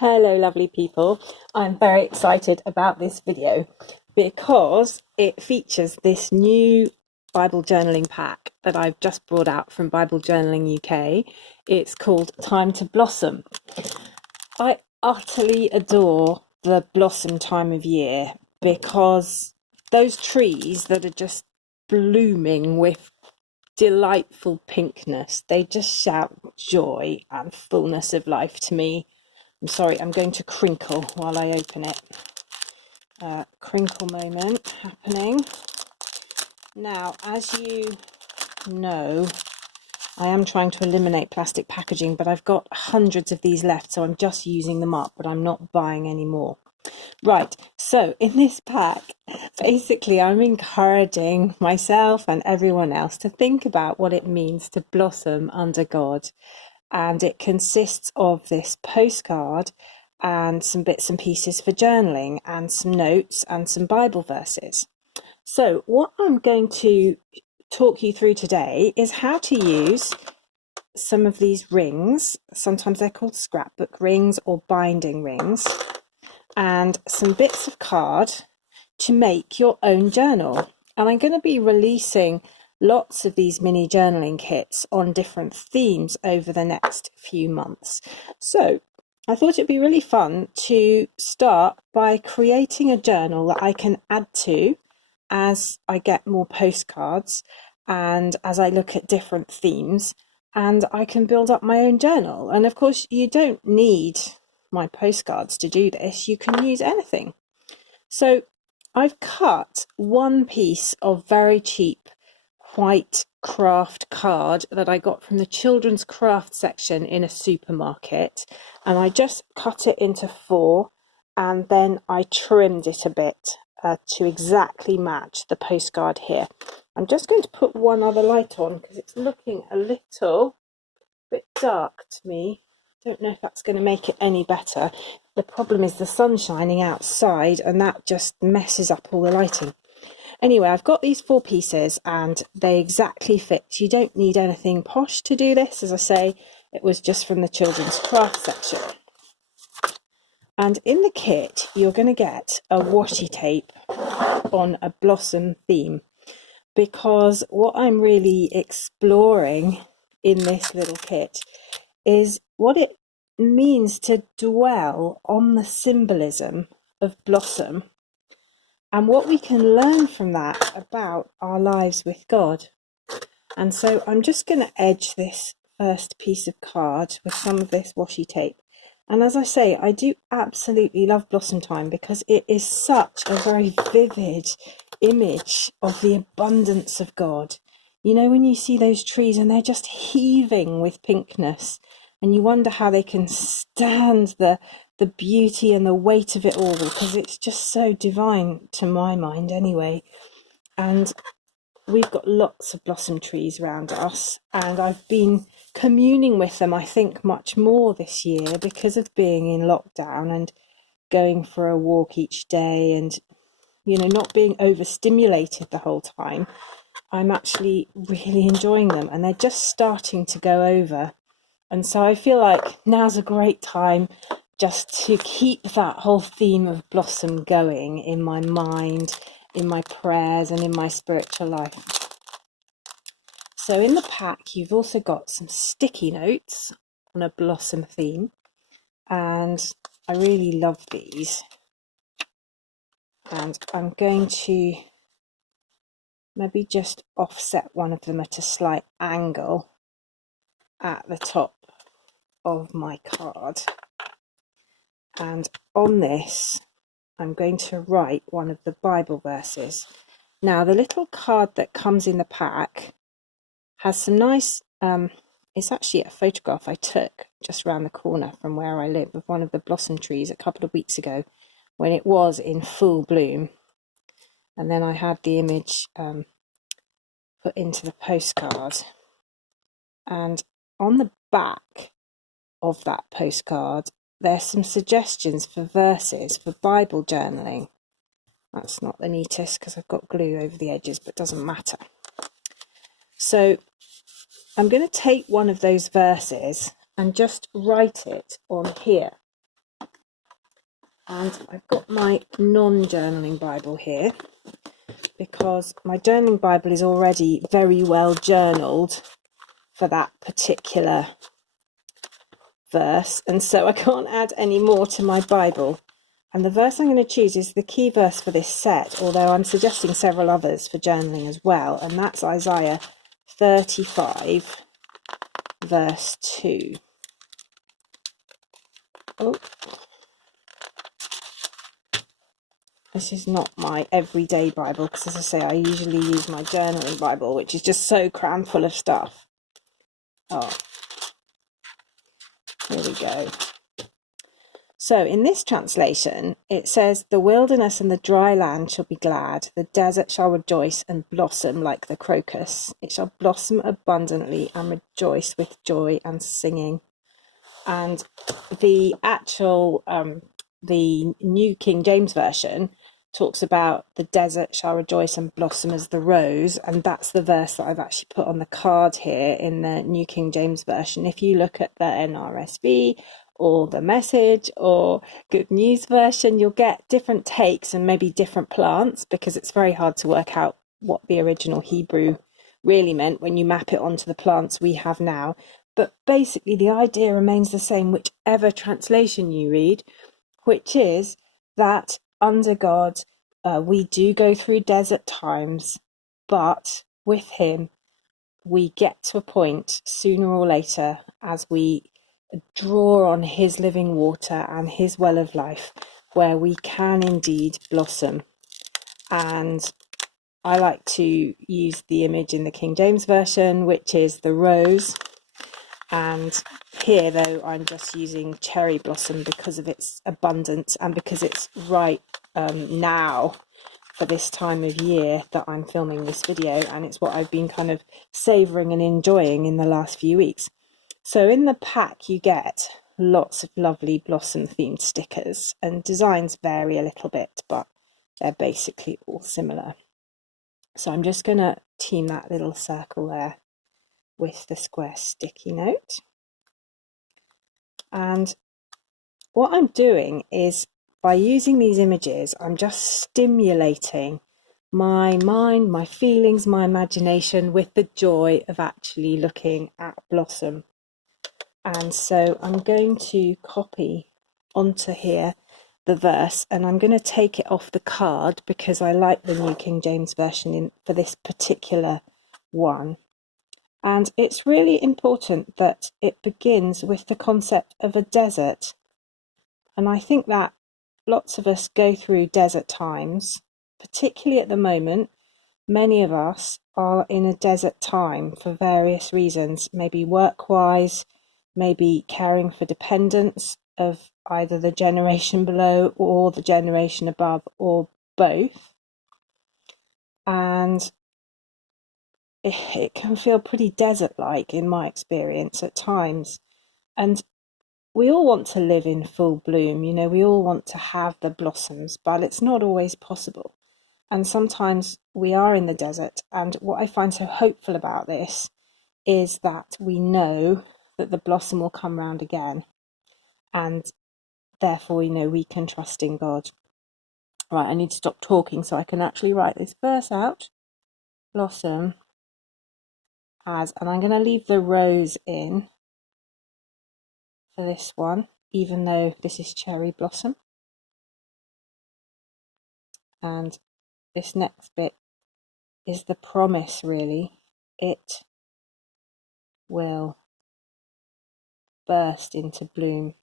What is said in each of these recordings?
Hello, lovely people. I'm very excited about this video because it features this new Bible journaling pack that I've just brought out from Bible Journaling UK. It's called Time to Blossom. I utterly adore the blossom time of year because those trees that are just blooming with delightful pinkness, they just shout joy and fullness of life to me. I'm sorry, I'm going to crinkle while I open it. Crinkle moment happening. Now, as you know, I am trying to eliminate plastic packaging, but I've got hundreds of these left, so I'm just using them up, but I'm not buying any more. Right, so in this pack, basically I'm encouraging myself and everyone else to think about what it means to blossom under God. And it consists of this postcard and some bits and pieces for journaling and some notes and some Bible verses. So what I'm going to talk you through today is how to use some of these rings. Sometimes they're called scrapbook rings or binding rings, and some bits of card to make your own journal. And I'm going to be releasing lots of these mini journaling kits on different themes over the next few months. So I thought it'd be really fun to start by creating a journal that I can add to as I get more postcards and as I look at different themes, and I can build up my own journal. And of course, you don't need my postcards to do this. You can use anything. So I've cut one piece of very cheap white craft card that I got from the children's craft section in a supermarket, and I just cut it into four, and then I trimmed it a bit to exactly match the postcard here. I'm just going to put one other light on because it's looking a little bit dark to me. Don't know if that's going to make it any better. The problem is the sun's shining outside and that just messes up all the lighting. Anyway, I've got these four pieces and they exactly fit. You don't need anything posh to do this. As I say, it was just from the children's craft section. And in the kit, you're going to get a washi tape on a blossom theme, because what I'm really exploring in this little kit is what it means to dwell on the symbolism of blossom and what we can learn from that about our lives with God. And so I'm just going to edge this first piece of card with some of this washi tape. And as I say, I do absolutely love blossom time because it is such a very vivid image of the abundance of God. You know, when you see those trees and they're just heaving with pinkness, and you wonder how they can stand the beauty and the weight of it all, because it's just so divine to my mind anyway. And we've got lots of blossom trees around us, and I've been communing with them, I think, much more this year because of being in lockdown and going for a walk each day and, you know, not being overstimulated the whole time. I'm actually really enjoying them, and they're just starting to go over. And so I feel like now's a great time just to keep that whole theme of blossom going in my mind, in my prayers, and in my spiritual life. So in the pack, you've also got some sticky notes on a blossom theme. And I really love these. And I'm going to maybe just offset one of them at a slight angle at the top of my card. And on this, I'm going to write one of the Bible verses. Now, the little card that comes in the pack has some nice, it's actually a photograph I took just around the corner from where I live of one of the blossom trees a couple of weeks ago when it was in full bloom. And then I had the image put into the postcard. And on the back of that postcard, there's some suggestions for verses for Bible journaling. That's not the neatest because I've got glue over the edges, but doesn't matter. So I'm going to take one of those verses and just write it on here. And I've got my non-journaling Bible here because my journaling Bible is already very well journaled for that particular verse, and so I can't add any more to my Bible. And the verse I'm going to choose is the key verse for this set, although I'm suggesting several others for journaling as well, and that's Isaiah 35 verse 2. Oh, this is not my everyday Bible, because as I say, I usually use my journaling Bible, which is just so crammed full of stuff. Oh, here we go. So in this translation, it says, "The wilderness and the dry land shall be glad. The desert shall rejoice and blossom like the crocus. It shall blossom abundantly and rejoice with joy and singing." And the actual, the New King James Version talks about the desert shall rejoice and blossom as the rose. And that's the verse that I've actually put on the card here in the New King James Version. If you look at the NRSV or the Message or Good News Version, you'll get different takes and maybe different plants, because it's very hard to work out what the original Hebrew really meant when you map it onto the plants we have now. But basically the idea remains the same whichever translation you read, which is that under God we do go through desert times, but with him we get to a point sooner or later, as we draw on his living water and his well of life, where we can indeed blossom. And I like to use the image in the King James Version, which is the rose. And here, though, I'm just using cherry blossom because of its abundance and because it's right now for this time of year that I'm filming this video, and it's what I've been kind of savouring and enjoying in the last few weeks. So in the pack you get lots of lovely blossom themed stickers, and designs vary a little bit, but they're basically all similar. So I'm just going to team that little circle there with the square sticky note. And what I'm doing is, by using these images, I'm just stimulating my mind, my feelings, my imagination with the joy of actually looking at blossom. And so I'm going to copy onto here the verse, and I'm going to take it off the card because I like the New King James Version for this particular one. And it's really important that it begins with the concept of a desert. And I think that lots of us go through desert times, particularly at the moment. Many of us are in a desert time for various reasons, maybe work-wise, maybe caring for dependents of either the generation below or the generation above, or both. And it can feel pretty desert-like in my experience at times. And we all want to live in full bloom, you know, we all want to have the blossoms, but it's not always possible. And sometimes we are in the desert. And what I find so hopeful about this is that we know that the blossom will come round again. And therefore, we know we can trust in God. Right, I need to stop talking so I can actually write this verse out. Blossom as, and I'm going to leave the rose in for this one, even though this is cherry blossom. And this next bit is the promise, really. It will burst into bloom.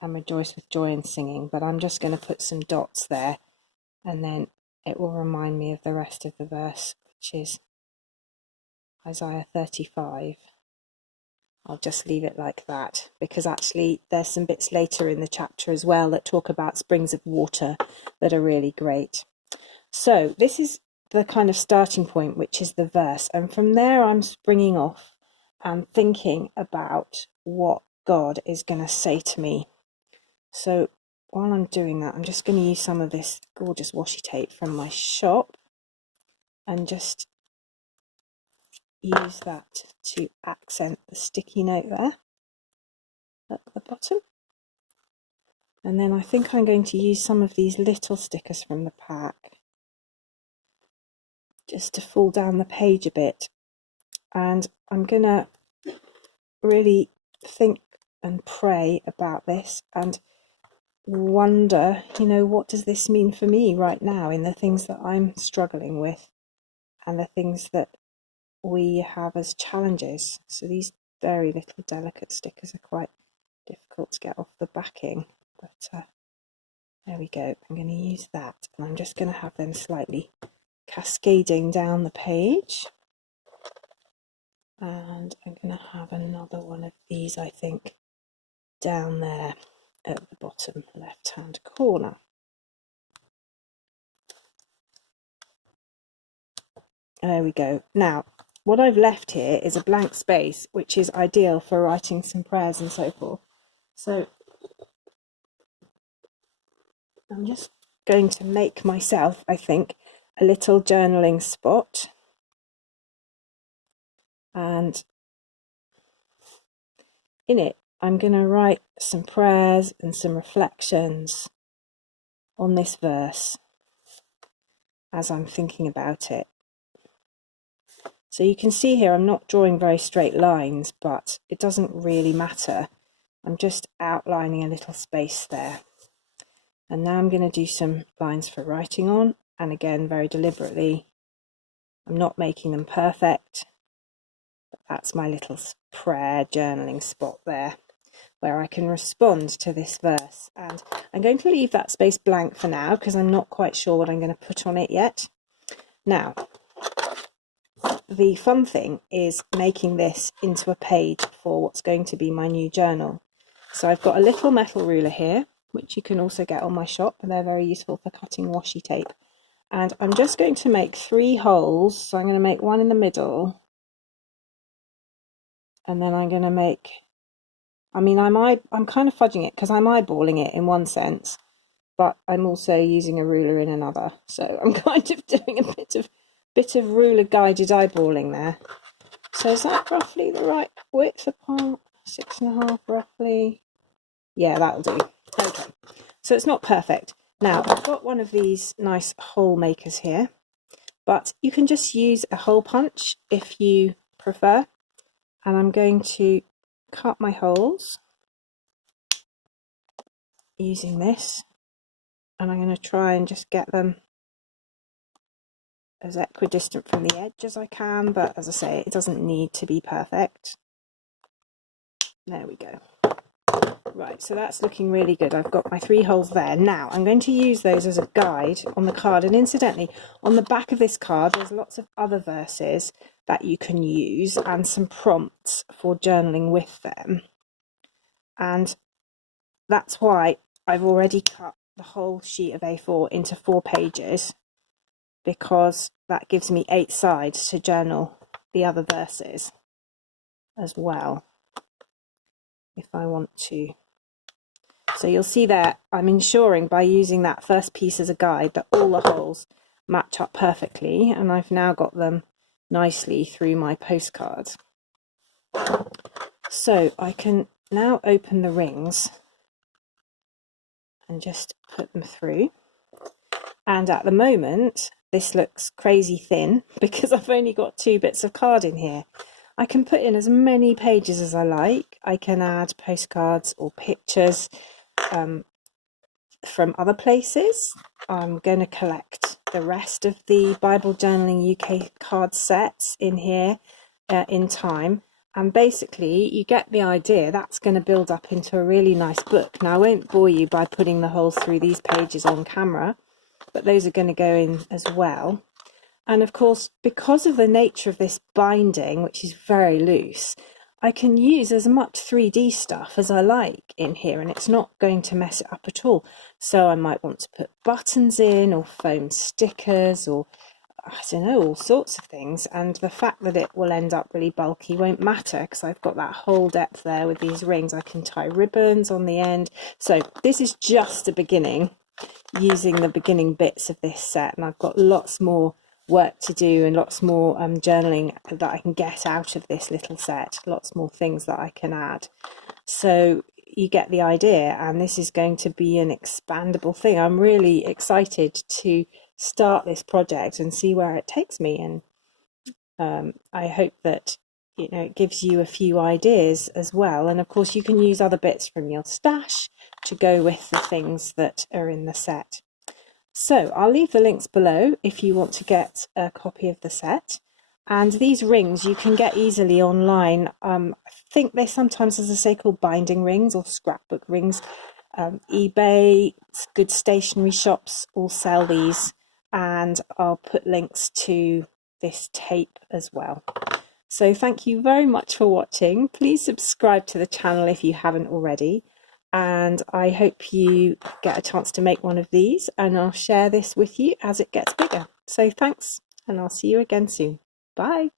And rejoice with joy and singing. But I'm just going to put some dots there, and then it will remind me of the rest of the verse, which is Isaiah 35. I'll just leave it like that, because actually there's some bits later in the chapter as well that talk about springs of water that are really great. So this is the kind of starting point, which is the verse. And from there I'm springing off and thinking about what God is going to say to me. So while I'm doing that, I'm just going to use some of this gorgeous washi tape from my shop and just use that to accent the sticky note there at the bottom. And then I think I'm going to use some of these little stickers from the pack just to fall down the page a bit. And I'm going to really think and pray about this and wonder, you know, what does this mean for me right now in the things that I'm struggling with and the things that we have as challenges. So these very little delicate stickers are quite difficult to get off the backing, but there we go. I'm going to use that, and I'm just going to have them slightly cascading down the page. And I'm going to have another one of these, I think, down there at the bottom left hand corner. There we go. Now, what I've left here is a blank space, which is ideal for writing some prayers and so forth. So I'm just going to make myself, I think, a little journaling spot. And in it, I'm going to write some prayers and some reflections on this verse as I'm thinking about it. So you can see here I'm not drawing very straight lines, but it doesn't really matter. I'm just outlining a little space there. And now I'm going to do some lines for writing on, and again, very deliberately. I'm not making them perfect, but that's my little prayer journaling spot there, where I can respond to this verse. And I'm going to leave that space blank for now, because I'm not quite sure what I'm going to put on it yet. Now, the fun thing is making this into a page for what's going to be my new journal. So I've got a little metal ruler here, which you can also get on my shop, and they're very useful for cutting washi tape. And I'm just going to make 3 holes. So I'm going to make one in the middle, and then I'm going to make, I mean, I'm kind of fudging it because I'm eyeballing it in one sense, but I'm also using a ruler in another. So I'm kind of doing a bit of ruler guided eyeballing there. So is that roughly the right width apart? 6.5 roughly. Yeah, that'll do. Okay, so it's not perfect. Now I've got one of these nice hole makers here, but you can just use a hole punch if you prefer. And I'm going to cut my holes using this, and I'm going to try and just get them as equidistant from the edge as I can, but as I say, it doesn't need to be perfect. There we go. Right, so that's looking really good. I've got my 3 holes there. Now I'm going to use those as a guide on the card, and incidentally, on the back of this card there's lots of other verses that you can use and some prompts for journaling with them. And that's why I've already cut the whole sheet of A4 into 4 pages, because that gives me 8 sides to journal the other verses as well, if I want to. So you'll see that I'm ensuring by using that first piece as a guide that all the holes match up perfectly, and I've now got them nicely through my postcards. So I can now open the rings and just put them through. And at the moment, this looks crazy thin because I've only got 2 bits of card in here. I can put in as many pages as I like. I can add postcards or pictures from other places. I'm going to collect the rest of the Bible Journaling UK card sets in here in time. And basically, you get the idea. That's going to build up into a really nice book. Now, I won't bore you by putting the holes through these pages on camera, but those are going to go in as well. And of course, because of the nature of this binding, which is very loose, I can use as much 3D stuff as I like in here, and it's not going to mess it up at all. So I might want to put buttons in, or foam stickers, or I don't know, all sorts of things. And the fact that it will end up really bulky won't matter, because I've got that whole depth there with these rings. I can tie ribbons on the end. So this is just the beginning, using the beginning bits of this set, and I've got lots more work to do and lots more journaling that I can get out of this little set, lots more things that I can add. So you get the idea, and this is going to be an expandable thing. I'm really excited to start this project and see where it takes me, and I hope that it gives you a few ideas as well. And of course you can use other bits from your stash to go with the things that are in the set. So I'll leave the links below if you want to get a copy of the set. And these rings you can get easily online. I think they sometimes, as I say, called binding rings or scrapbook rings. eBay, good stationery shops all sell these, and I'll put links to this tape as well. So thank you very much for watching. Please subscribe to the channel if you haven't already. And I hope you get a chance to make one of these, and I'll share this with you as it gets bigger. So thanks, and I'll see you again soon. Bye.